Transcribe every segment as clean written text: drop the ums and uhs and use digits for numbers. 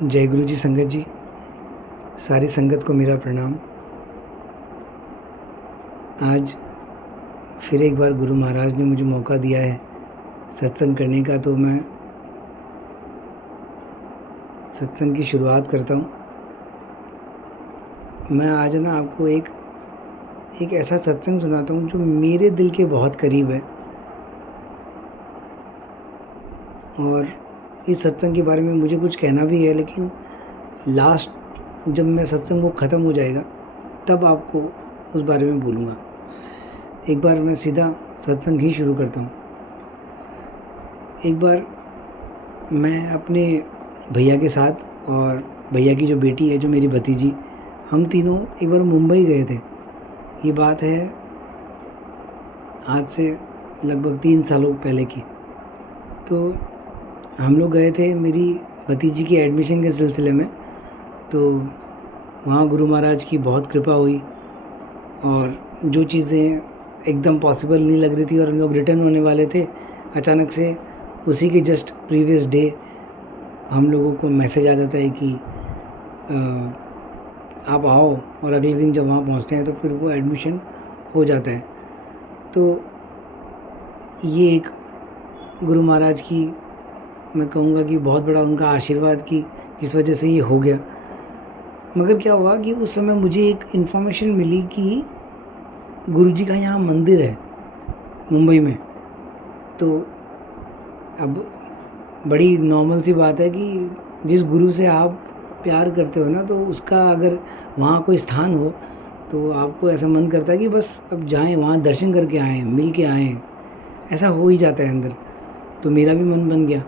जय गुरु जी संगत जी, सारी संगत को मेरा प्रणाम। आज फिर एक बार गुरु महाराज ने मुझे मौका दिया है सत्संग करने का, तो मैं सत्संग की शुरुआत करता हूँ। मैं आज ना आपको एक ऐसा सत्संग सुनाता हूँ जो मेरे दिल के बहुत करीब है, और इस सत्संग के बारे में मुझे कुछ कहना भी है, लेकिन लास्ट जब मैं सत्संग को ख़त्म हो जाएगा तब आपको उस बारे में बोलूँगा। एक बार मैं सीधा सत्संग ही शुरू करता हूँ। एक बार मैं अपने भैया के साथ और भैया की जो बेटी है, जो मेरी भतीजी, हम तीनों एक बार मुंबई गए थे। ये बात है आज से लगभग 3 सालों पहले की। तो हम लोग गए थे मेरी भतीजी की एडमिशन के सिलसिले में। तो वहाँ गुरु महाराज की बहुत कृपा हुई, और जो चीज़ें एकदम पॉसिबल नहीं लग रही थी और हम लोग रिटर्न होने वाले थे, अचानक से उसी के जस्ट प्रीवियस डे हम लोगों को मैसेज आ जाता है कि आप आओ, और अगले दिन जब वहाँ पहुँचते हैं तो फिर वो एडमिशन हो जाता है। तो ये एक गुरु महाराज की, मैं कहूँगा कि बहुत बड़ा उनका आशीर्वाद की जिस वजह से ये हो गया। मगर क्या हुआ कि उस समय मुझे एक इन्फॉर्मेशन मिली कि गुरुजी का यहाँ मंदिर है मुंबई में। तो अब बड़ी नॉर्मल सी बात है कि जिस गुरु से आप प्यार करते हो ना, तो उसका अगर वहाँ कोई स्थान हो तो आपको ऐसा मन करता है कि बस अब जाएं, वहाँ दर्शन करके आएँ, मिल के आएँ। ऐसा हो ही जाता है अंदर। तो मेरा भी मन बन गया।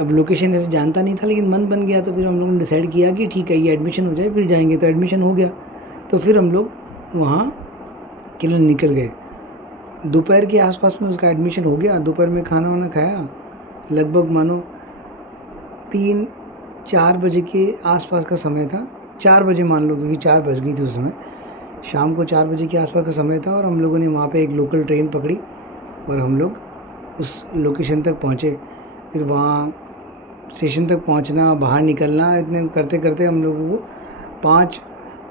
अब लोकेशन ऐसे जानता नहीं था, लेकिन मन बन गया। तो फिर हम लोगों ने डिसाइड किया कि ठीक है, ये एडमिशन हो जाए फिर जाएंगे। तो एडमिशन हो गया, तो फिर हम लोग वहाँ के लिए निकल गए। दोपहर के आसपास में उसका एडमिशन हो गया। दोपहर में खाना वाना खाया, लगभग मानो 3-4 बजे के आसपास का समय था। 4 बजे मान लो, क्योंकि 4 बज गई थी उस समय। शाम को 4 बजे के आसपास का समय था, और हम लोगों ने वहाँ पे एक लोकल ट्रेन पकड़ी और हम लोग उस लोकेशन तक पहुँचे। फिर वहाँ स्टेशन तक पहुँचना, बाहर निकलना, इतने करते करते हम लोगों को 5,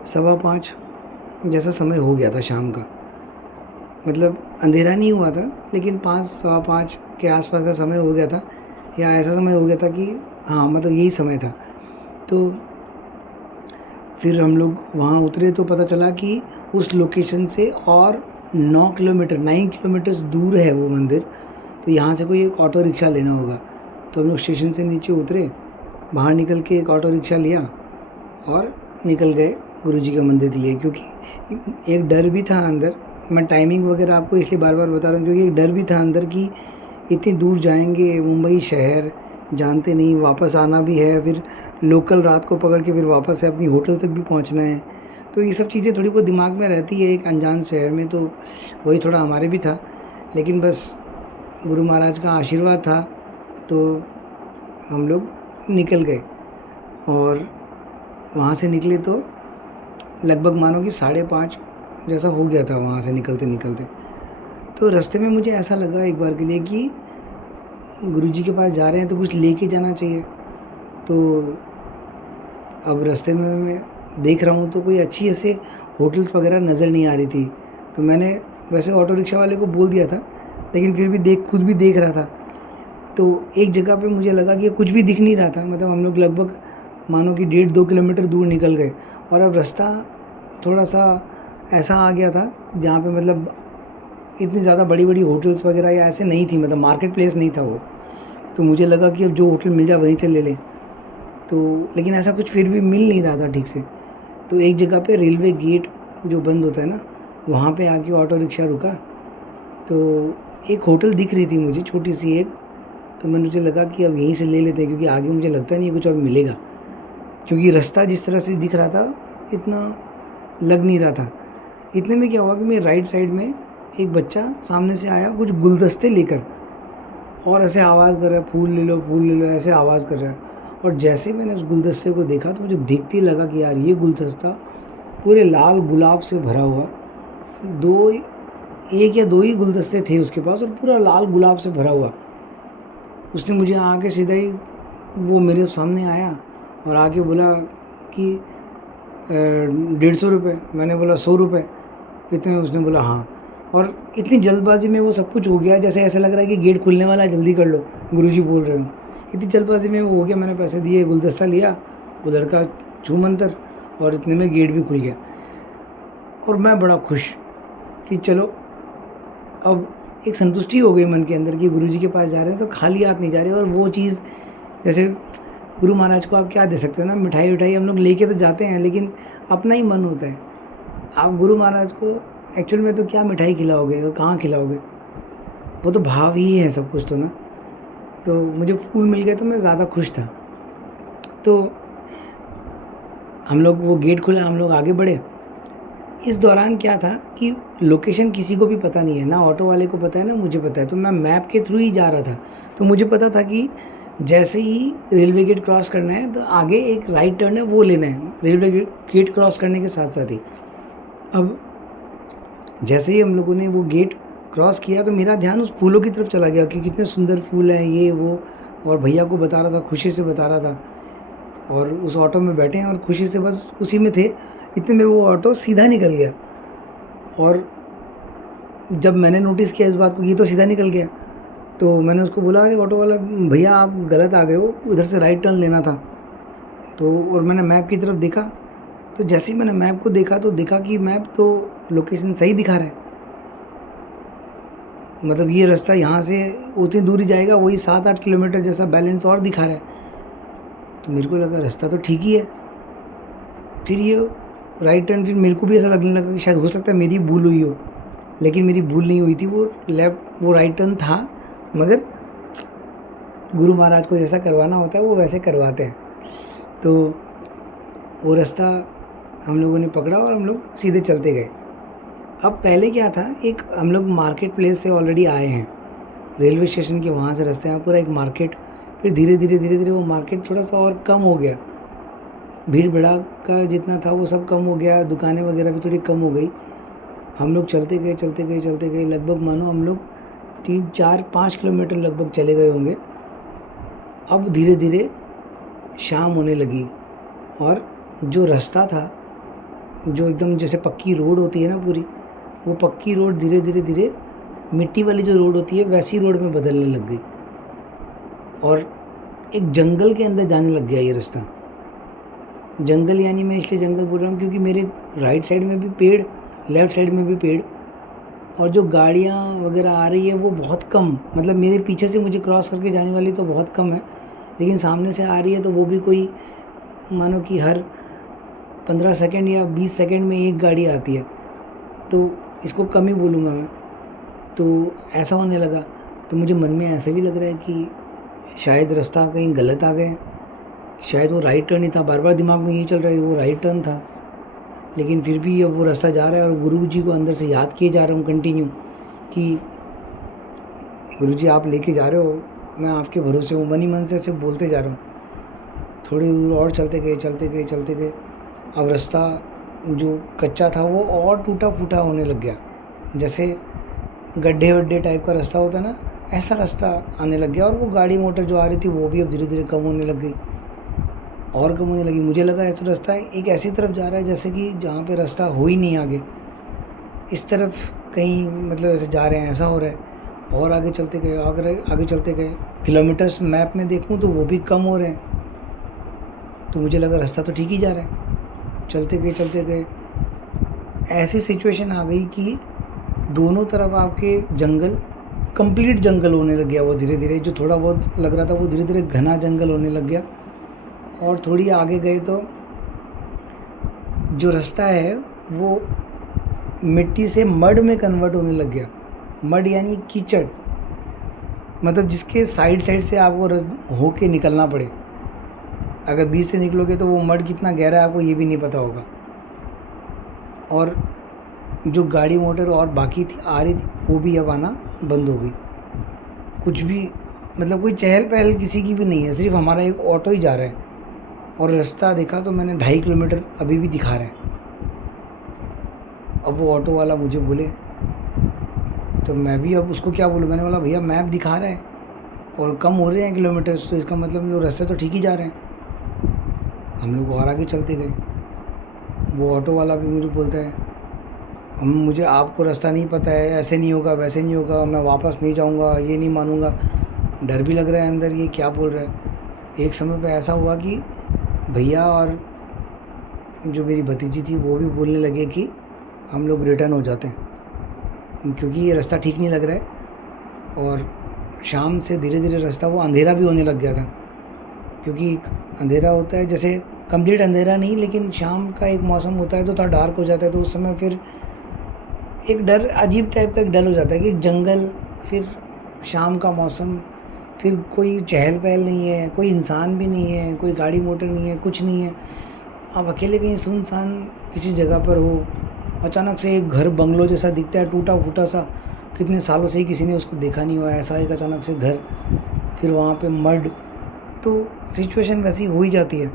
सवा 5 जैसा समय हो गया था शाम का। मतलब अंधेरा नहीं हुआ था, लेकिन 5, सवा 5 के आसपास का समय हो गया था, या ऐसा समय हो गया था कि हाँ, मतलब यही समय था। तो फिर हम लोग वहाँ उतरे तो पता चला कि उस लोकेशन से और 9 किलोमीटर्स दूर है वो मंदिर। तो यहाँ से कोई एक ऑटो रिक्शा लेना होगा। तो हम लोग स्टेशन से नीचे उतरे, बाहर निकल के एक ऑटो रिक्शा लिया और निकल गए गुरुजी के मंदिर के लिए। क्योंकि एक डर भी था अंदर, मैं टाइमिंग वगैरह आपको इसलिए बार बार बता रहा हूँ क्योंकि एक डर भी था अंदर कि इतनी दूर जाएंगे, मुंबई शहर जानते नहीं, वापस आना भी है, फिर लोकल रात को पकड़ के फिर वापस से अपनी होटल तक भी पहुँचना है। तो ये सब चीज़ें थोड़ी बहुत दिमाग में रहती है एक अनजान शहर में। तो वही थोड़ा हमारे भी था, लेकिन बस गुरु महाराज का आशीर्वाद था। तो हम लोग निकल गए, और वहाँ से निकले तो लगभग मानो कि 5:30 जैसा हो गया था वहाँ से निकलते निकलते। तो रास्ते में मुझे ऐसा लगा एक बार के लिए कि गुरुजी के पास जा रहे हैं तो कुछ लेके जाना चाहिए। तो अब रास्ते में मैं देख रहा हूँ तो कोई अच्छी ऐसे होटल्स वगैरह नज़र नहीं आ रही थी। तो मैंने वैसे ऑटो रिक्शा वाले को बोल दिया था, लेकिन फिर भी खुद भी देख रहा था। तो एक जगह पे मुझे लगा कि कुछ भी दिख नहीं रहा था। मतलब हम लोग लगभग मानो कि 1.5-2 किलोमीटर दूर निकल गए, और अब रास्ता थोड़ा सा ऐसा आ गया था जहाँ पे मतलब इतनी ज़्यादा बड़ी बड़ी होटल्स वगैरह या ऐसे नहीं थी, मतलब मार्केट प्लेस नहीं था वो। तो मुझे लगा कि अब जो होटल मिल जाए वहीं से ले लें। तो लेकिन ऐसा कुछ फिर भी मिल नहीं रहा था ठीक से। तो एक जगह पे रेलवे गेट जो बंद होता है ना, वहाँ पे आके ऑटो रिक्शा रुका। तो एक होटल दिख रही थी मुझे, छोटी सी एक। तो मुझे लगा कि अब यहीं से ले लेते हैं, क्योंकि आगे मुझे लगता नहीं कुछ और मिलेगा, क्योंकि रास्ता जिस तरह से दिख रहा था इतना लग नहीं रहा था। इतने में क्या हुआ कि मेरे राइट साइड में एक बच्चा सामने से आया कुछ गुलदस्ते लेकर, और ऐसे आवाज़ कर रहा है, फूल ले लो फूल ले लो, ऐसे आवाज़ कर रहा है। और जैसे मैंने उस गुलदस्ते को देखा तो मुझे देखते ही लगा कि यार ये गुलदस्ता पूरे लाल गुलाब से भरा हुआ, 1 या 2 ही गुलदस्ते थे उसके पास, और पूरा लाल गुलाब से भरा हुआ। उसने मुझे आके सीधा ही वो मेरे सामने आया और आके बोला कि 150 रुपये। मैंने बोला 100 रुपये इतने। उसने बोला हाँ। और इतनी जल्दबाजी में वो सब कुछ हो गया, जैसे ऐसा लग रहा है कि गेट खुलने वाला है, जल्दी कर लो, गुरुजी बोल रहे हो। इतनी जल्दबाजी में वो हो गया। मैंने पैसे दिए, गुलदस्ता लिया, वो लड़का छू मंतर, और इतने में गेट भी खुल गया। और मैं बड़ा खुश कि चलो अब एक संतुष्टि हो गई मन के अंदर कि गुरुजी के पास जा रहे हैं तो खाली हाथ नहीं जा रहे। और वो चीज़, जैसे गुरु महाराज को आप क्या दे सकते हो ना, मिठाई उठाई हम लोग लेके तो जाते हैं, लेकिन अपना ही मन होता है। आप गुरु महाराज को एक्चुअल में तो क्या मिठाई खिलाओगे और कहाँ खिलाओगे, वो तो भाव ही है सब कुछ तो ना। तो मुझे फूल मिल गए तो मैं ज़्यादा खुश था। तो हम लोग, वो गेट खुला, हम लोग आगे बढ़े। इस दौरान क्या था कि लोकेशन किसी को भी पता नहीं है, ना ऑटो वाले को पता है ना मुझे पता है। तो मैं मैप के थ्रू ही जा रहा था। तो मुझे पता था कि जैसे ही रेलवे गेट क्रॉस करना है तो आगे एक राइट टर्न है, वो लेना है रेलवे गेट क्रॉस करने के साथ साथ ही। अब जैसे ही हम लोगों ने वो गेट क्रॉस किया तो मेरा ध्यान उस फूलों की तरफ चला गया कि कितने सुंदर फूल हैं ये वो, और भैया को बता रहा था, खुशी से बता रहा था। और उस ऑटो में बैठे हैं और खुशी से बस उसी में थे। इतने में वो ऑटो सीधा निकल गया। और जब मैंने नोटिस किया इस बात को, ये तो सीधा निकल गया, तो मैंने उसको बोला, अरे ऑटो वाला भैया आप गलत आ गए हो, उधर से राइट टर्न लेना था। तो और मैंने मैप की तरफ देखा, तो जैसे ही मैंने मैप को देखा तो देखा कि मैप तो लोकेशन सही दिखा रहा है। मतलब ये रास्ता यहाँ से उतनी दूरी जाएगा, वही 7-8 किलोमीटर जैसा बैलेंस और दिखा रहा है। तो मेरे को लगा रास्ता तो ठीक ही है। फिर ये राइट टर्न, फिर मेरे को भी ऐसा लगने लगा कि शायद हो सकता है मेरी भूल हुई हो, लेकिन मेरी भूल नहीं हुई थी। वो राइट टर्न था, मगर गुरु महाराज को जैसा करवाना होता है वो वैसे करवाते हैं। तो वो रास्ता हम लोगों ने पकड़ा और हम लोग सीधे चलते गए। अब पहले क्या था, एक हम लोग मार्केट प्लेस से ऑलरेडी आए हैं, रेलवे स्टेशन के वहाँ से रास्ते हैं पूरा एक मार्केट। फिर धीरे धीरे वो मार्केट थोड़ा सा और कम हो गया, भीड़ भड़ाका जितना था वो सब कम हो गया, दुकानें वगैरह भी थोड़ी कम हो गई। हम लोग चलते गए, लगभग मानो हम लोग 3-4-5 किलोमीटर लगभग चले गए होंगे। अब धीरे धीरे शाम होने लगी और जो रास्ता था, जो एकदम जैसे पक्की रोड होती है ना पूरी, वो पक्की रोड धीरे धीरे मिट्टी वाली जो रोड होती है वैसी रोड में बदलने लग गई और एक जंगल के अंदर जाने लग गया ये रास्ता। जंगल यानी मैं इसलिए जंगल बोल रहा हूँ क्योंकि मेरे राइट साइड में भी पेड़, लेफ़्ट साइड में भी पेड़, और जो गाड़ियाँ वगैरह आ रही है वो बहुत कम, मतलब मेरे पीछे से मुझे क्रॉस करके जाने वाली तो बहुत कम है, लेकिन सामने से आ रही है तो वो भी कोई मानो कि हर 15 सेकंड या 20 सेकंड में एक गाड़ी आती है, तो इसको कम ही बोलूँगा मैं। तो ऐसा होने लगा, तो मुझे मन में ऐसे भी लग रहा है कि शायद रास्ता कहीं गलत आ गए, शायद वो राइट टर्न ही था। बार बार दिमाग में यही चल रहा है वो राइट टर्न था, लेकिन फिर भी अब वो रास्ता जा रहा है और गुरुजी को अंदर से याद किए जा रहा हूँ कंटिन्यू कि गुरुजी आप लेके जा रहे हो, मैं आपके भरोसे हूँ, मन ही मन से ऐसे बोलते जा रहा हूँ। थोड़ी दूर और चलते गए। अब रास्ता जो कच्चा था वो और टूटा फूटा होने लग गया, जैसे गड्ढे वड्ढे टाइप का रास्ता होता है ना, ऐसा रास्ता आने लग गया। और वो गाड़ी मोटर जो आ रही थी वो भी अब धीरे धीरे कम होने लग गई और कम होने लगी। मुझे लगा ऐसा रास्ता एक ऐसी तरफ जा रहा है जैसे कि जहाँ पे रास्ता हो ही नहीं आगे, इस तरफ कहीं मतलब ऐसे जा रहे हैं, ऐसा हो रहा है। और आगे चलते गए, किलोमीटर्स मैप में देखूँ तो वो भी कम हो रहे हैं। तो मुझे लगा रास्ता तो ठीक ही जा रहा है। चलते गए, ऐसी सिचुएशन आ गई कि दोनों तरफ आपके जंगल, कंप्लीट जंगल होने लग गया। वो धीरे धीरे जो थोड़ा बहुत लग रहा था वो धीरे धीरे घना जंगल होने लग गया। और थोड़ी आगे गए तो जो रास्ता है वो मिट्टी से मड में कन्वर्ट होने लग गया। मड यानी कीचड़, मतलब जिसके साइड से आपको होके निकलना पड़े। अगर बीच से निकलोगे तो वो मड कितना गहरा है आपको ये भी नहीं पता होगा। और जो गाड़ी मोटर और बाकी थी आ रही थी वो भी अब आना बंद हो गई। कुछ भी मतलब कोई चहल पहल किसी की भी नहीं है, सिर्फ हमारा एक ऑटो ही जा रहा है। और रास्ता देखा तो मैंने 2.5 किलोमीटर अभी भी दिखा रहा है। अब वो ऑटो वाला मुझे बोले तो मैं भी अब उसको क्या बोलूँ। मैंने बोला भैया मैप दिखा रहा है और कम हो रहे हैं किलोमीटर्स, तो इसका मतलब वो रास्ते तो ठीक ही जा रहे हैं। हम लोग और आगे चलते गए। वो ऑटो वाला भी मुझे बोलता है, हम मुझे आपको रास्ता नहीं पता है, ऐसे नहीं होगा वैसे नहीं होगा, मैं वापस नहीं जाऊंगा, ये नहीं मानूंगा। डर भी लग रहा है अंदर, ये क्या बोल रहा है। एक समय पे ऐसा हुआ कि भैया और जो मेरी भतीजी थी वो भी बोलने लगे कि हम लोग रिटर्न हो जाते हैं, क्योंकि ये रास्ता ठीक नहीं लग रहा है। और शाम से धीरे धीरे रास्ता वो अंधेरा भी होने लग गया था, क्योंकि अंधेरा होता है, जैसे कंप्लीट अंधेरा नहीं लेकिन शाम का एक मौसम होता है तो थोड़ा डार्क हो जाता है। तो उस समय फिर एक डर, अजीब टाइप का एक डर हो जाता है कि एक जंगल, फिर शाम का मौसम, फिर कोई चहल पहल नहीं है, कोई इंसान भी नहीं है, कोई गाड़ी मोटर नहीं है, कुछ नहीं है। आप अकेले कहीं सुनसान किसी जगह पर हो, अचानक से एक घर बंगलो जैसा दिखता है, टूटा फूटा सा, कितने सालों से ही किसी ने उसको देखा नहीं हुआ, ऐसा एक अचानक से घर, फिर वहाँ पे मड। तो सिचुएशन वैसी हो ही जाती है।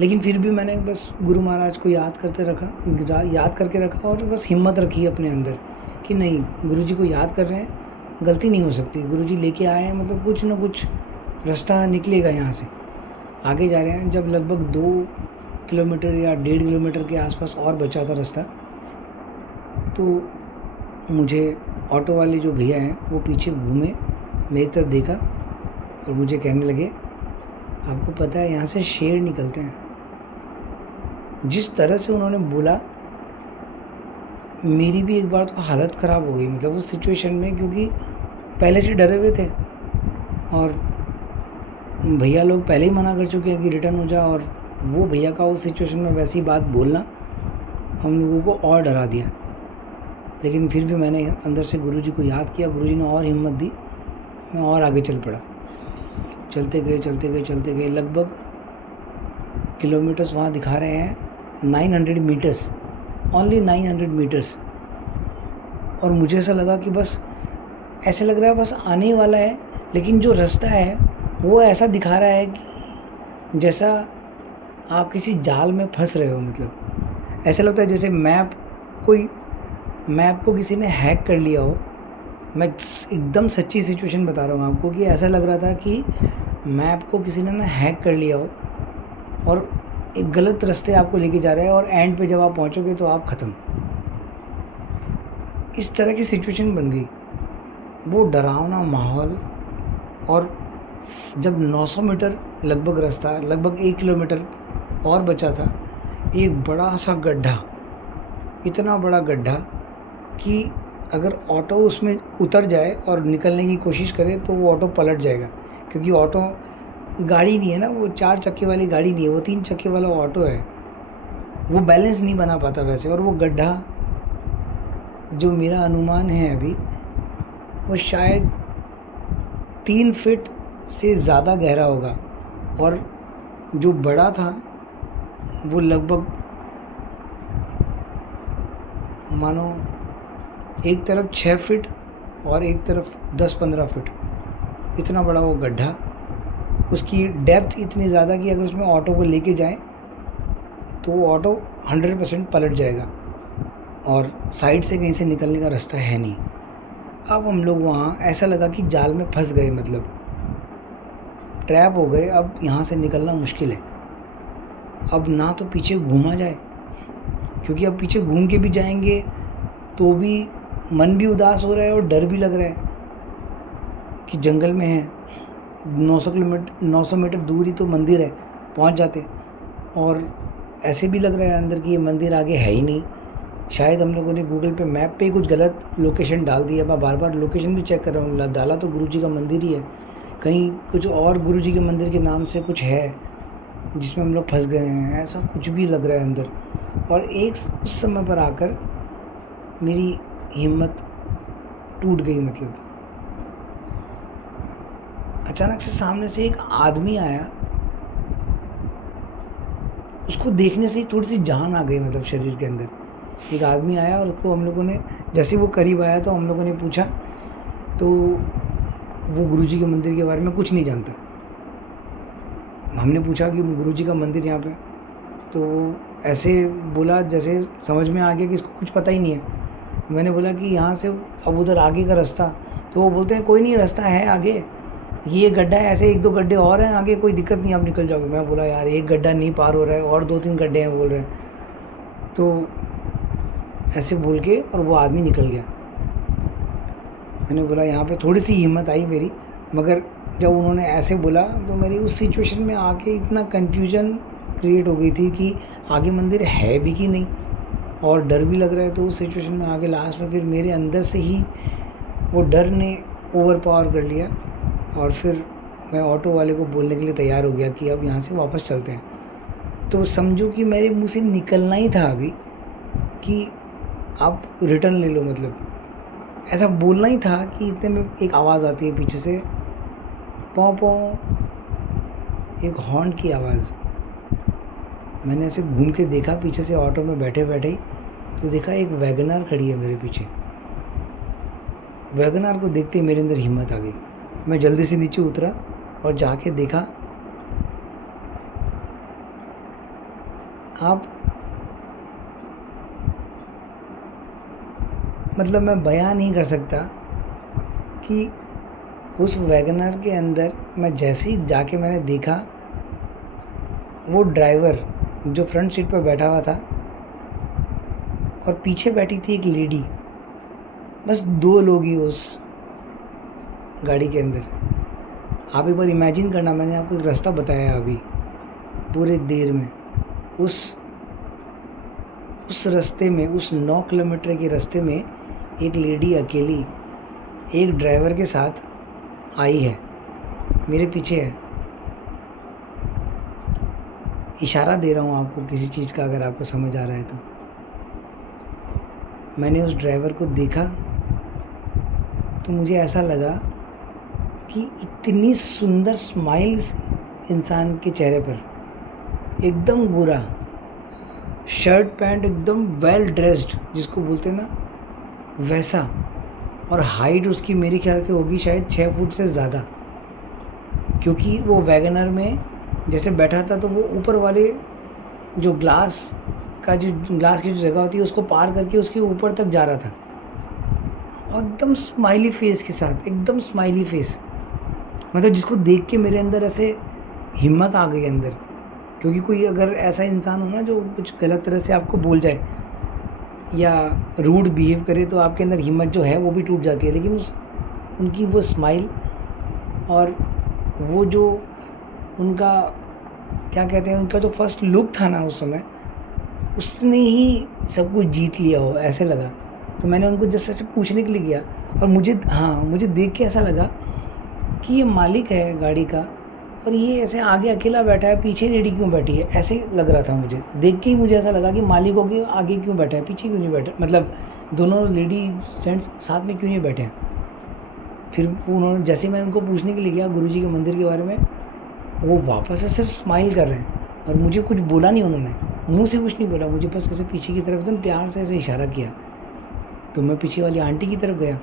लेकिन फिर भी मैंने बस गुरु महाराज को याद करके रखा और बस हिम्मत रखी अपने अंदर कि नहीं, गुरु जी को याद कर रहे हैं, गलती नहीं हो सकती। गुरु जी लेके आए हैं, मतलब कुछ ना कुछ रास्ता निकलेगा यहाँ से। आगे जा रहे हैं, जब लगभग 2 किलोमीटर या 1.5 किलोमीटर के आसपास और बचा था रास्ता, तो मुझे ऑटो वाले जो भैया हैं वो पीछे घूमे, मेरी तरफ देखा और मुझे कहने लगे, आपको पता है यहाँ से शेर निकलते हैं। जिस तरह से उन्होंने बोला, मेरी भी एक बार तो हालत ख़राब हो गई, मतलब उस सिचुएशन में, क्योंकि पहले से डरे हुए थे और भैया लोग पहले ही मना कर चुके हैं कि रिटर्न हो जा, और वो भैया का उस सिचुएशन में वैसी बात बोलना हम लोगों को और डरा दिया। लेकिन फिर भी मैंने अंदर से गुरुजी को याद किया, गुरुजी ने और हिम्मत दी, मैं और आगे चल पड़ा। चलते गए, लगभग किलोमीटर्स वहाँ दिखा रहे हैं 900 मीटर्स, ओनली 900 मीटर्स। और मुझे ऐसा लगा कि बस ऐसे लग रहा है बस आने ही वाला है, लेकिन जो रास्ता है वो ऐसा दिखा रहा है कि जैसा आप किसी जाल में फंस रहे हो। मतलब ऐसा लगता है जैसे मैप को किसी ने हैक कर लिया हो। मैं एकदम सच्ची सिचुएशन बता रहा हूँ आपको कि ऐसा लग रहा था कि मैप को किसी ने ना हैक कर लिया हो और एक गलत रास्ते आपको लेके जा रहा है, और एंड पे जब आप पहुँचोगे तो आप ख़त्म। इस तरह की सिचुएशन बन गई, वो डरावना माहौल। और जब 900 मीटर लगभग रास्ता, लगभग 1 किलोमीटर और बचा था, एक बड़ा सा गड्ढा, इतना बड़ा गड्ढा कि अगर ऑटो उसमें उतर जाए और निकलने की कोशिश करे तो वो ऑटो पलट जाएगा, क्योंकि ऑटो गाड़ी नहीं है ना, वो 4 चक्के वाली गाड़ी नहीं है, वो 3 चक्के वाला ऑटो है, वो बैलेंस नहीं बना पाता वैसे। और वो गड्ढा, जो मेरा अनुमान है अभी, वो शायद 3 फीट से ज़्यादा गहरा होगा, और जो बड़ा था वो लगभग मानो एक तरफ 6 फीट और एक तरफ 10-15 फीट, इतना बड़ा वो गड्ढा। उसकी डेप्थ इतनी ज़्यादा कि अगर उसमें ऑटो को लेके जाएं तो वो ऑटो 100% पलट जाएगा, और साइड से कहीं से निकलने का रास्ता है नहीं। अब हम लोग वहाँ ऐसा लगा कि जाल में फंस गए, मतलब ट्रैप हो गए। अब यहाँ से निकलना मुश्किल है। अब ना तो पीछे घूमा जाए, क्योंकि अब पीछे घूम के भी जाएंगे तो भी मन भी उदास हो रहा है और डर भी लग रहा है कि जंगल में है, 900 मीटर दूर ही तो मंदिर है, पहुंच जाते। और ऐसे भी लग रहा है अंदर कि ये मंदिर आगे है ही नहीं। शायद हम लोगों ने गूगल पे मैप पे कुछ गलत लोकेशन डाल दिया। मैं बार बार लोकेशन भी चेक कर रहा हूँ, डाला तो गुरुजी का मंदिर ही है, कहीं कुछ और गुरुजी के मंदिर के नाम से कुछ है जिसमें हम लोग फंस गए हैं, ऐसा कुछ भी लग रहा है अंदर। और उस समय पर आकर मेरी हिम्मत टूट गई। मतलब अचानक से सामने से एक आदमी आया, उसको देखने से ही थोड़ी सी जान आ गई, मतलब शरीर के अंदर। एक आदमी आया और उसको हम लोगों ने, जैसे वो करीब आया तो हम लोगों ने पूछा, तो वो गुरुजी के मंदिर के बारे में कुछ नहीं जानता। हमने पूछा कि गुरुजी का मंदिर यहाँ पे, तो ऐसे बोला जैसे समझ में आ गया कि इसको कुछ पता ही नहीं है। मैंने बोला कि यहाँ से अब उधर आगे का रास्ता, तो वो बोलते हैं कोई नहीं, रास्ता है आगे, ये गड्ढा है, ऐसे एक दो गड्ढे और हैं आगे, कोई दिक्कत नहीं, आप निकल जाओगे। मैं बोला यार एक गड्ढा नहीं पार हो रहा है और 2-3 गड्ढे हैं बोल रहे हैं। तो ऐसे बोल के और वो आदमी निकल गया। मैंने बोला यहाँ पे थोड़ी सी हिम्मत आई मेरी, मगर जब उन्होंने ऐसे बोला तो मेरी उस सिचुएशन में आके इतना कन्फ्यूजन क्रिएट हो गई थी कि आगे मंदिर है भी कि नहीं, और डर भी लग रहा है। तो उस सिचुएशन में आगे लास्ट में फिर मेरे अंदर से ही वो डर ने ओवर पावर कर लिया, और फिर मैं ऑटो वाले को बोलने के लिए तैयार हो गया कि अब यहाँ से वापस चलते हैं। तो समझो कि मेरे मुंह से निकलना ही था अभी कि आप रिटर्न ले लो, मतलब ऐसा बोलना ही था कि इतने में एक आवाज़ आती है पीछे से, पौ पौ, एक हॉर्न की आवाज़। मैंने ऐसे घूम के देखा पीछे से, ऑटो में बैठे बैठे ही तो देखा एक वैगनार खड़ी है मेरे पीछे। वैगनार को देखते ही मेरे अंदर हिम्मत आ गई। मैं जल्दी से नीचे उतरा और जाके देखा, आप मतलब मैं बयान नहीं कर सकता कि उस वैगनर के अंदर मैं जैसे ही जाके मैंने देखा, वो ड्राइवर जो फ्रंट सीट पर बैठा हुआ था और पीछे बैठी थी एक लेडी, बस 2 लोग ही उस गाड़ी के अंदर। आप एक बार इमेजिन करना, मैंने आपको एक रास्ता बताया अभी पूरे देर में, उस रास्ते में, उस 9 किलोमीटर के रास्ते में एक लेडी अकेली एक ड्राइवर के साथ आई है, मेरे पीछे है। इशारा दे रहा हूँ आपको किसी चीज़ का, अगर आपको समझ आ रहा है तो। मैंने उस ड्राइवर को देखा तो मुझे ऐसा लगा कि इतनी सुंदर स्माइल इंसान के चेहरे पर, एकदम गोरा, शर्ट पैंट एकदम वेल ड्रेस्ड जिसको बोलते हैं ना, वैसा, और हाइट उसकी मेरे ख्याल से होगी शायद 6 फुट से ज़्यादा, क्योंकि वो वैगनर में जैसे बैठा था तो वो ऊपर वाले जो ग्लास की जो जगह होती है उसको पार करके उसके ऊपर तक जा रहा था, और एकदम स्माइली फेस के साथ, एकदम स्माइली फेस, मतलब जिसको देख के मेरे अंदर ऐसे हिम्मत आ गई अंदर। क्योंकि कोई अगर ऐसा इंसान हो ना जो कुछ गलत तरह से आपको बोल जाए या रूड बिहेव करे तो आपके अंदर हिम्मत जो है वो भी टूट जाती है। लेकिन उनकी वो स्माइल और वो जो उनका क्या कहते हैं, उनका जो फर्स्ट लुक था ना उस समय, उसने ही सब कुछ जीत लिया हो ऐसे लगा। तो मैंने उनको जस्ट ऐसे पूछने के लिए गया, और मुझे देख के ऐसा लगा कि ये मालिक है गाड़ी का और ये ऐसे आगे अकेला बैठा है, पीछे लेडी क्यों बैठी है, ऐसे लग रहा था मुझे देख के ही। मुझे ऐसा लगा कि मालिकों के आगे क्यों बैठा है, पीछे क्यों नहीं बैठा, मतलब दोनों लेडी जेंट्स साथ में क्यों नहीं बैठे हैं। फिर उन्होंने, जैसे मैं उनको पूछने के लिए गया गुरुजी के मंदिर के बारे में, वो वापस से सिर्फ स्माइल कर रहे हैं और मुझे कुछ बोला नहीं, उन्होंने मुंह से कुछ नहीं बोला, मुझे बस ऐसे पीछे की तरफ एकदम प्यार से ऐसे इशारा किया। तो मैं पीछे वाली आंटी की तरफ गया,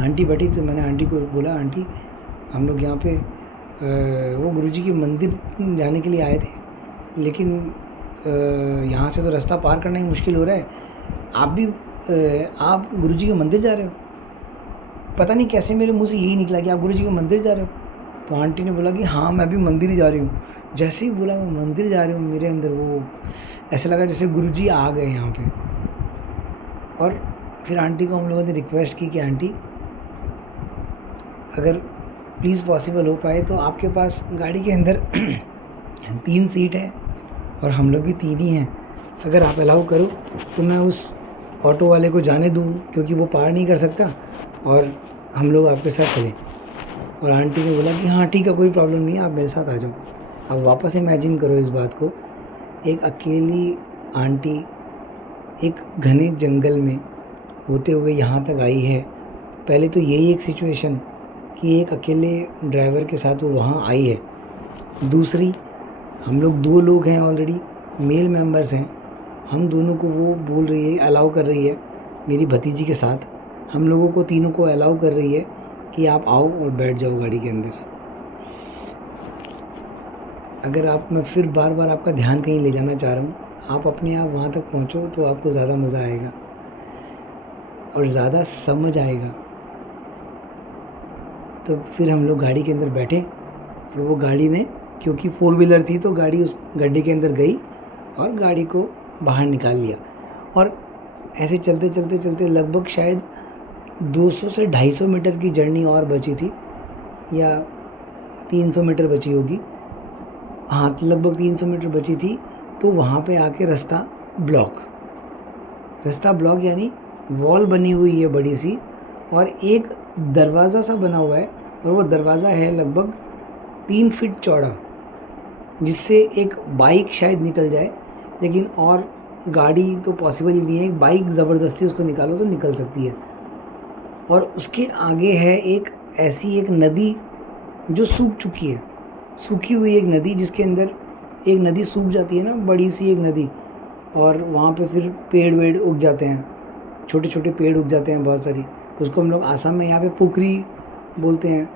आंटी बैठी, तो मैंने आंटी को बोला, आंटी हम लोग यहाँ पे वो गुरुजी के मंदिर जाने के लिए आए थे, लेकिन यहाँ से तो रास्ता पार करना ही मुश्किल हो रहा है, आप गुरुजी के मंदिर जा रहे हो। पता नहीं कैसे मेरे मुंह से यही निकला कि आप गुरुजी के मंदिर जा रहे हो। तो आंटी ने बोला कि हाँ मैं भी मंदिर ही जा रही हूँ। जैसे ही बोला मैं मंदिर जा रही हूँ, मेरे अंदर वो ऐसा लगा जैसे गुरुजी आ गए यहाँ पे। और फिर आंटी को हम लोगों ने रिक्वेस्ट की कि आंटी अगर प्लीज़ पॉसिबल हो पाए तो आपके पास गाड़ी के अंदर 3 सीट है और हम लोग भी 3 ही हैं, अगर आप अलाउ करो तो मैं उस ऑटो वाले को जाने दूँ, क्योंकि वो पार नहीं कर सकता, और हम लोग आपके साथ चलें। और आंटी ने बोला कि हाँ ठीक है, कोई प्रॉब्लम नहीं है, आप मेरे साथ आ जाओ। अब वापस इमेजिन करो इस बात को, एक अकेली आंटी एक घने जंगल में होते हुए यहाँ तक आई है। पहले तो यही एक सिचुएशन कि एक अकेले ड्राइवर के साथ वो वहाँ आई है। दूसरी, हम लोग 2 लोग हैं ऑलरेडी, मेल मेंबर्स हैं, हम दोनों को वो बोल रही है, अलाउ कर रही है मेरी भतीजी के साथ, हम लोगों को तीनों को अलाउ कर रही है कि आप आओ और बैठ जाओ गाड़ी के अंदर। अगर आप, मैं फिर बार बार आपका ध्यान कहीं ले जाना चाह रहा हूँ, आप अपने आप वहाँ तक पहुँचो तो आपको ज़्यादा मज़ा आएगा और ज़्यादा समझ आएगा। तो फिर हम लोग गाड़ी के अंदर बैठे और वो गाड़ी ने, क्योंकि 4 व्हीलर थी तो गाड़ी उस गड्ढे के अंदर गई और गाड़ी को बाहर निकाल लिया। और ऐसे चलते चलते चलते लगभग शायद 200 से 250 मीटर की जर्नी और बची थी, या 300 मीटर बची होगी। हाँ, तो लगभग 300 मीटर बची थी। तो वहाँ पे आके रास्ता ब्लॉक यानी वॉल बनी हुई है बड़ी सी, और एक दरवाज़ा सा बना हुआ है, और वो दरवाज़ा है लगभग 3 फीट चौड़ा, जिससे एक बाइक शायद निकल जाए, लेकिन और गाड़ी तो पॉसिबल ही नहीं है। एक बाइक ज़बरदस्ती उसको निकालो तो निकल सकती है। और उसके आगे है एक ऐसी एक नदी जो सूख चुकी है, सूखी हुई एक नदी, जिसके अंदर एक नदी सूख जाती है ना, बड़ी सी एक नदी, और वहाँ पे फिर पेड़ वेड़ उग जाते हैं, छोटे छोटे पेड़ उग जाते हैं बहुत सारी। उसको हम लोग आसाम में यहाँ पे पोखरी बोलते हैं।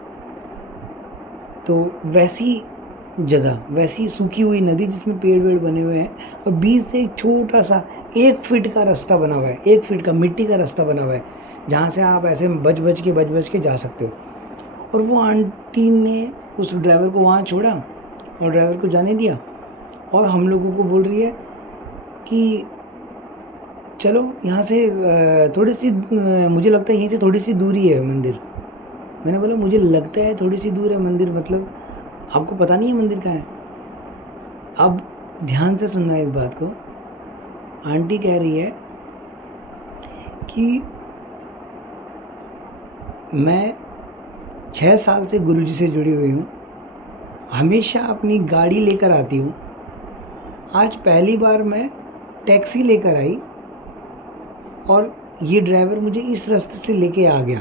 तो वैसी जगह, वैसी सूखी हुई नदी जिसमें पेड़ वेड़ बने हुए हैं, और बीच से एक छोटा सा 1 फीट का रास्ता बना हुआ है, 1 फीट का मिट्टी का रास्ता बना हुआ है, जहाँ से आप ऐसे बच बच के जा सकते हो। और वो आंटी ने उस ड्राइवर को वहाँ छोड़ा और ड्राइवर को जाने दिया, और हम लोगों को बोल रही है कि चलो यहाँ से थोड़ी सी, मुझे लगता है यहीं से थोड़ी सी दूरी है मंदिर। मैंने बोला मुझे लगता है थोड़ी सी दूर है मंदिर, मतलब आपको पता नहीं है मंदिर कहाँ है? अब ध्यान से सुनना है इस बात को। आंटी कह रही है कि मैं 6 साल से गुरुजी से जुड़ी हुई हूँ, हमेशा अपनी गाड़ी लेकर आती हूँ। आज पहली बार मैं टैक्सी लेकर आई और ये ड्राइवर मुझे इस रास्ते से लेके आ गया,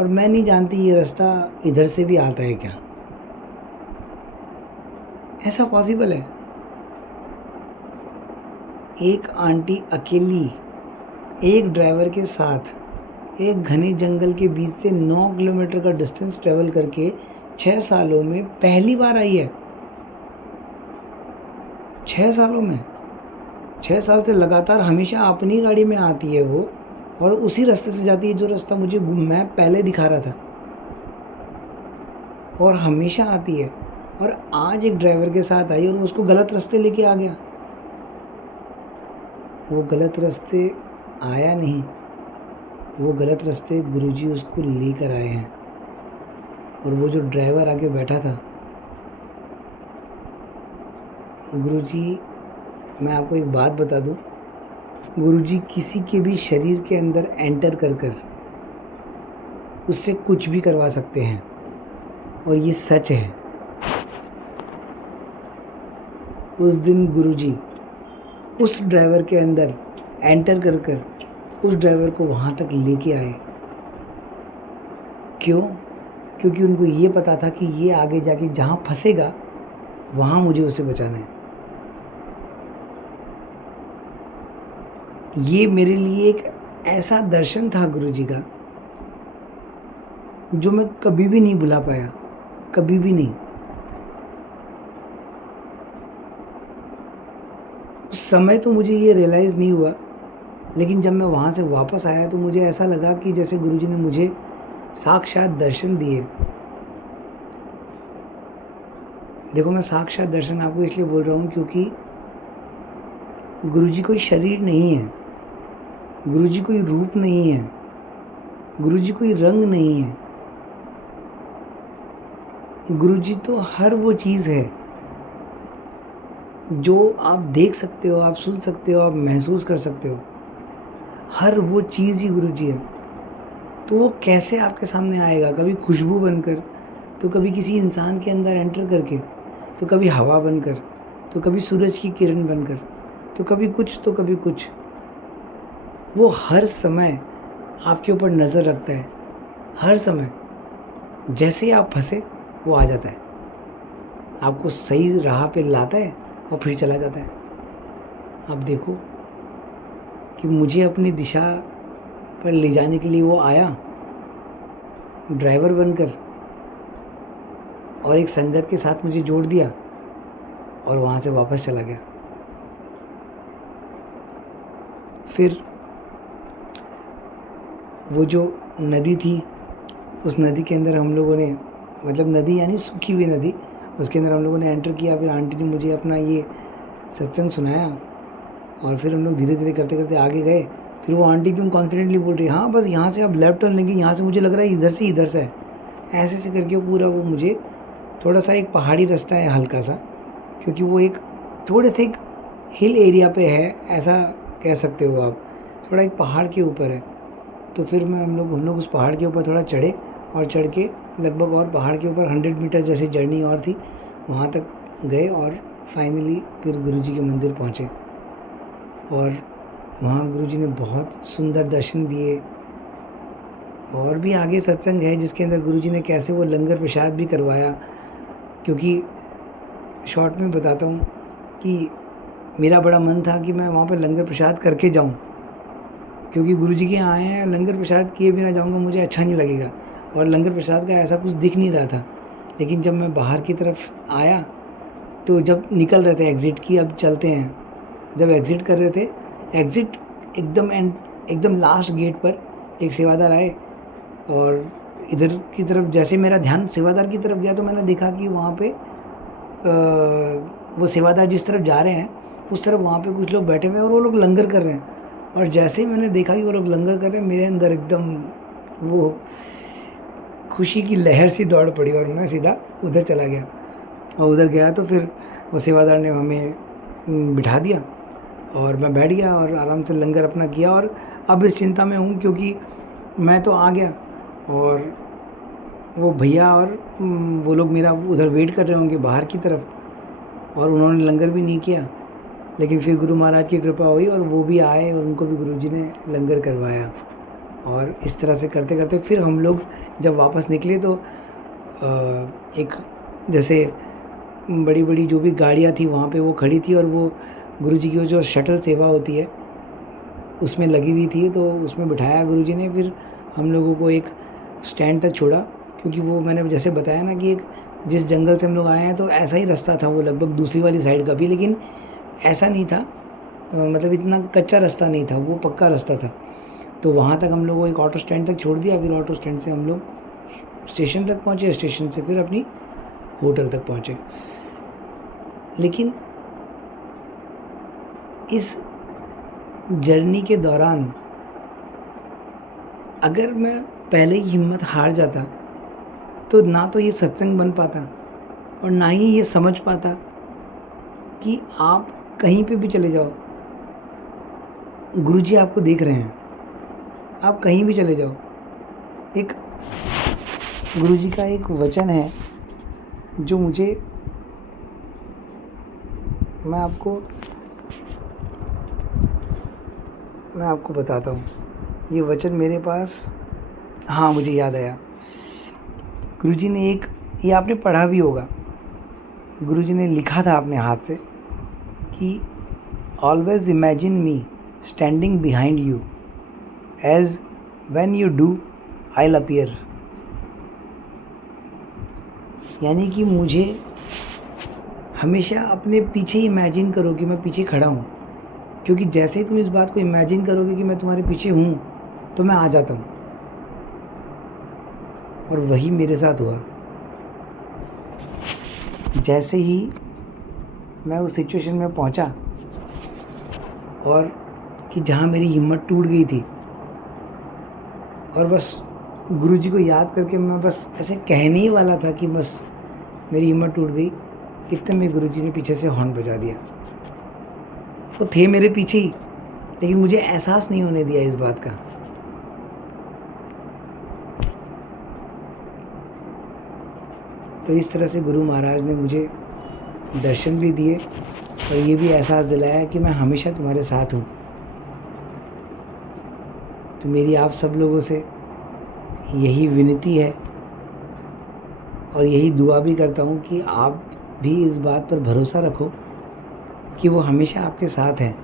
और मैं नहीं जानती ये रास्ता इधर से भी आता है क्या। ऐसा पॉसिबल है? एक आंटी अकेली एक ड्राइवर के साथ एक घने जंगल के बीच से 9 किलोमीटर का डिस्टेंस ट्रेवल करके 6 सालों में पहली बार आई है। 6 सालों में, 6 साल से लगातार हमेशा अपनी गाड़ी में आती है वो, और उसी रास्ते से जाती है जो रास्ता मुझे मैप पहले दिखा रहा था, और हमेशा आती है। और आज एक ड्राइवर के साथ आई और उसको गलत रास्ते लेके आ गया। वो गलत रास्ते आया नहीं, वो गलत रास्ते गुरुजी उसको लेकर आए हैं। और वो जो ड्राइवर आके बैठा था, गुरुजी, मैं आपको एक बात बता दूं, गुरुजी किसी के भी शरीर के अंदर एंटर कर उससे कुछ भी करवा सकते हैं, और ये सच है। उस दिन गुरुजी उस ड्राइवर के अंदर एंटर कर उस ड्राइवर को वहाँ तक लेके आए। क्यों? क्योंकि उनको ये पता था कि ये आगे जाके जहाँ फंसेगा वहाँ मुझे उसे बचाना है। ये मेरे लिए एक ऐसा दर्शन था गुरुजी का जो मैं कभी भी नहीं भुला पाया, कभी भी नहीं। उस समय तो मुझे ये रियलाइज़ नहीं हुआ, लेकिन जब मैं वहाँ से वापस आया तो मुझे ऐसा लगा कि जैसे गुरुजी ने मुझे साक्षात दर्शन दिए। देखो, मैं साक्षात दर्शन आपको इसलिए बोल रहा हूँ क्योंकि गुरुजी कोई शरीर नहीं है, गुरुजी कोई रूप नहीं है, गुरुजी कोई रंग नहीं है। गुरुजी तो हर वो चीज़ है जो आप देख सकते हो, आप सुन सकते हो, आप महसूस कर सकते हो। हर वो चीज़ ही गुरुजी है। तो वो कैसे आपके सामने आएगा? कभी खुशबू बनकर, तो कभी किसी इंसान के अंदर एंटर करके, तो कभी हवा बनकर, तो कभी सूरज की किरण बनकर, तो कभी कुछ तो कभी कुछ। वो हर समय आपके ऊपर नज़र रखता है, हर समय। जैसे ही आप फंसे वो आ जाता है, आपको सही राह पे लाता है और फिर चला जाता है। आप देखो कि मुझे अपनी दिशा पर ले जाने के लिए वो आया ड्राइवर बनकर, और एक संगत के साथ मुझे जोड़ दिया और वहाँ से वापस चला गया। फिर वो जो नदी थी उस नदी के अंदर हम लोगों ने, मतलब नदी यानी सूखी हुई नदी, उसके अंदर हम लोगों ने एंटर किया। फिर आंटी ने मुझे अपना ये सत्संग सुनाया और फिर हम लोग धीरे धीरे करते करते आगे गए। फिर वो आंटी एकदम कॉन्फिडेंटली बोल रही है, हाँ बस यहाँ से आप लेफ्ट टर्न लेंगे, यहाँ से मुझे लग रहा है इधर से है। ऐसे ऐसे करके पूरा वो मुझे, थोड़ा सा एक पहाड़ी रास्ता है हल्का सा, क्योंकि वो एक थोड़े से एक हिल एरिया पे है, ऐसा कह सकते हो आप, थोड़ा एक पहाड़ के ऊपर है। तो फिर हम लोग उस पहाड़ के ऊपर थोड़ा चढ़े और चढ़ के लगभग और पहाड़ के ऊपर 100 मीटर जैसी जर्नी और थी, वहाँ तक गए और फाइनली फिर गुरुजी के मंदिर पहुँचे। और वहाँ गुरुजी ने बहुत सुंदर दर्शन दिए। और भी आगे सत्संग है जिसके अंदर गुरुजी ने कैसे वो लंगर प्रसाद भी करवाया, क्योंकि शॉर्ट में बताता हूँ कि मेरा बड़ा मन था कि मैं वहाँ पर लंगर प्रसाद करके जाऊँ, क्योंकि गुरुजी के यहाँ आए हैं, लंगर प्रसाद किए बिना जाऊँगा मुझे अच्छा नहीं लगेगा। और लंगर प्रसाद का ऐसा कुछ दिख नहीं रहा था। लेकिन जब मैं बाहर की तरफ आया, तो जब निकल रहे थे एग्ज़िट की, अब चलते हैं, जब एग्ज़िट कर रहे थे, एग्ज़िट एकदम लास्ट गेट पर एक सेवादार आए और इधर की तरफ जैसे मेरा ध्यान सेवादार की तरफ गया तो मैंने देखा कि वहाँ पे वो सेवादार जिस तरफ जा रहे हैं उस तरफ वहाँ पे कुछ लोग बैठे हुए हैं और वो लोग लंगर कर रहे हैं। और जैसे ही मैंने देखा कि वो लोग लंगर कर रहे हैं, मेरे अंदर एकदम वो खुशी की लहर सी दौड़ पड़ी और मैं सीधा उधर चला गया। और उधर गया तो फिर वो सेवादार ने हमें बिठा दिया और मैं बैठ गया और आराम से लंगर अपना किया। और अब इस चिंता में हूँ क्योंकि मैं तो आ गया और वो भैया और वो लोग मेरा उधर वेट कर रहे होंगे बाहर की तरफ, और उन्होंने लंगर भी नहीं किया। लेकिन फिर गुरु महाराज की कृपा हुई और वो भी आए और उनको भी गुरुजी ने लंगर करवाया। और इस तरह से करते करते फिर हम लोग जब वापस निकले तो एक जैसे बड़ी बड़ी जो भी गाड़ियाँ थी वहाँ पे वो खड़ी थी और वो गुरुजी की जो शटल सेवा होती है उसमें लगी हुई थी, तो उसमें बिठाया गुरुजी ने। फिर हम लोगों को एक स्टैंड तक छोड़ा, क्योंकि वो मैंने जैसे बताया ना कि एक जिस जंगल से हम लोग आए हैं तो ऐसा ही रास्ता था वो लगभग दूसरी वाली साइड का भी, लेकिन ऐसा नहीं था, मतलब इतना कच्चा रास्ता नहीं था, वो पक्का रास्ता था। तो वहाँ तक हम लोग को एक ऑटो स्टैंड तक छोड़ दिया। फिर ऑटो स्टैंड से हम लोग स्टेशन तक पहुँचे, स्टेशन से फिर अपनी होटल तक पहुँचे। लेकिन इस जर्नी के दौरान अगर मैं पहले ही हिम्मत हार जाता तो ना तो ये सत्संग बन पाता और ना ही ये समझ पाता कि आप कहीं पे भी चले जाओ, गुरुजी आपको देख रहे हैं, आप कहीं भी चले जाओ। एक गुरुजी का एक वचन है जो मैं आपको बताता हूँ। ये वचन मेरे पास, हाँ मुझे याद आया, गुरुजी ने ये आपने पढ़ा भी होगा, गुरुजी ने लिखा था अपने हाथ से कि always imagine me standing behind you, as when you do I will appear. यानी कि मुझे हमेशा अपने पीछे इमेजिन करो कि मैं पीछे खड़ा हूँ, क्योंकि जैसे ही तुम इस बात को इमेजिन करोगे कि मैं तुम्हारे पीछे हूँ तो मैं आ जाता हूँ। और वही मेरे साथ हुआ। जैसे ही मैं उस सिचुएशन में पहुँचा और कि जहाँ मेरी हिम्मत टूट गई थी, और बस गुरुजी को याद करके मैं बस ऐसे कहने ही वाला था कि बस मेरी हिम्मत टूट गई, इतने में गुरुजी ने पीछे से हॉर्न बजा दिया। वो थे मेरे पीछे ही, लेकिन मुझे एहसास नहीं होने दिया इस बात का। तो इस तरह से गुरु महाराज ने मुझे दर्शन भी दिए और ये भी एहसास दिलाया कि मैं हमेशा तुम्हारे साथ हूँ। तो मेरी आप सब लोगों से यही विनती है और यही दुआ भी करता हूँ कि आप भी इस बात पर भरोसा रखो कि वो हमेशा आपके साथ हैं।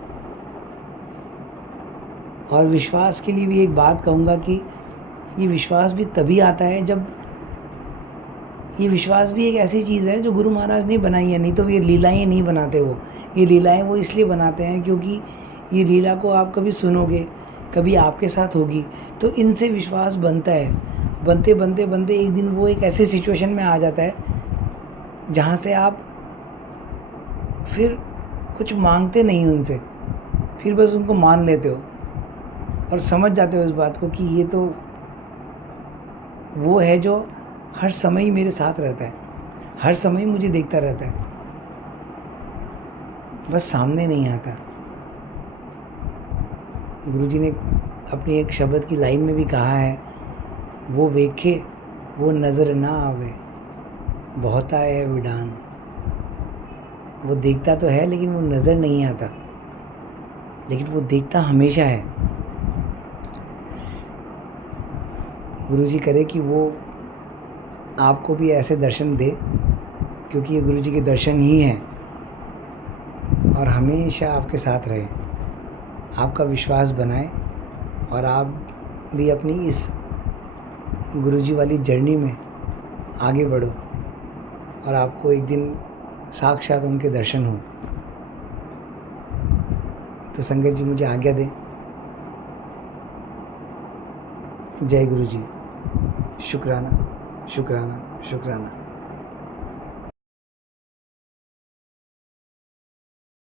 और विश्वास के लिए भी एक बात कहूँगा कि ये विश्वास भी तभी आता है जब, ये विश्वास भी एक ऐसी चीज़ है जो गुरु महाराज ने बनाई है, नहीं तो ये लीलाएं नहीं बनाते। ये लीलाएं वो इसलिए बनाते हैं क्योंकि ये लीला को आप कभी सुनोगे, कभी आपके साथ होगी, तो इनसे विश्वास बनता है। बनते बनते बनते एक दिन वो एक ऐसे सिचुएशन में आ जाता है जहाँ से आप फिर कुछ मांगते नहीं उनसे, फिर बस उनको मान लेते हो और समझ जाते हो इस बात को कि ये तो वो है जो हर समय ही मेरे साथ रहता है, हर समय ही मुझे देखता रहता है, बस सामने नहीं आता। गुरुजी ने अपनी एक शब्द की लाइन में भी कहा है, वो वेखे वो नज़र ना आवे, बहुता है विडान। वो देखता तो है लेकिन वो नज़र नहीं आता, लेकिन वो देखता हमेशा है। गुरुजी करे कि वो आपको भी ऐसे दर्शन दे, क्योंकि ये गुरुजी के दर्शन ही हैं, और हमेशा आपके साथ रहे, आपका विश्वास बनाए और आप भी अपनी इस गुरुजी वाली जर्नी में आगे बढ़ो और आपको एक दिन साक्षात उनके दर्शन हो। तो संगत जी मुझे आज्ञा दें। जय गुरुजी। शुक्राना शुक्राना शुक्राना।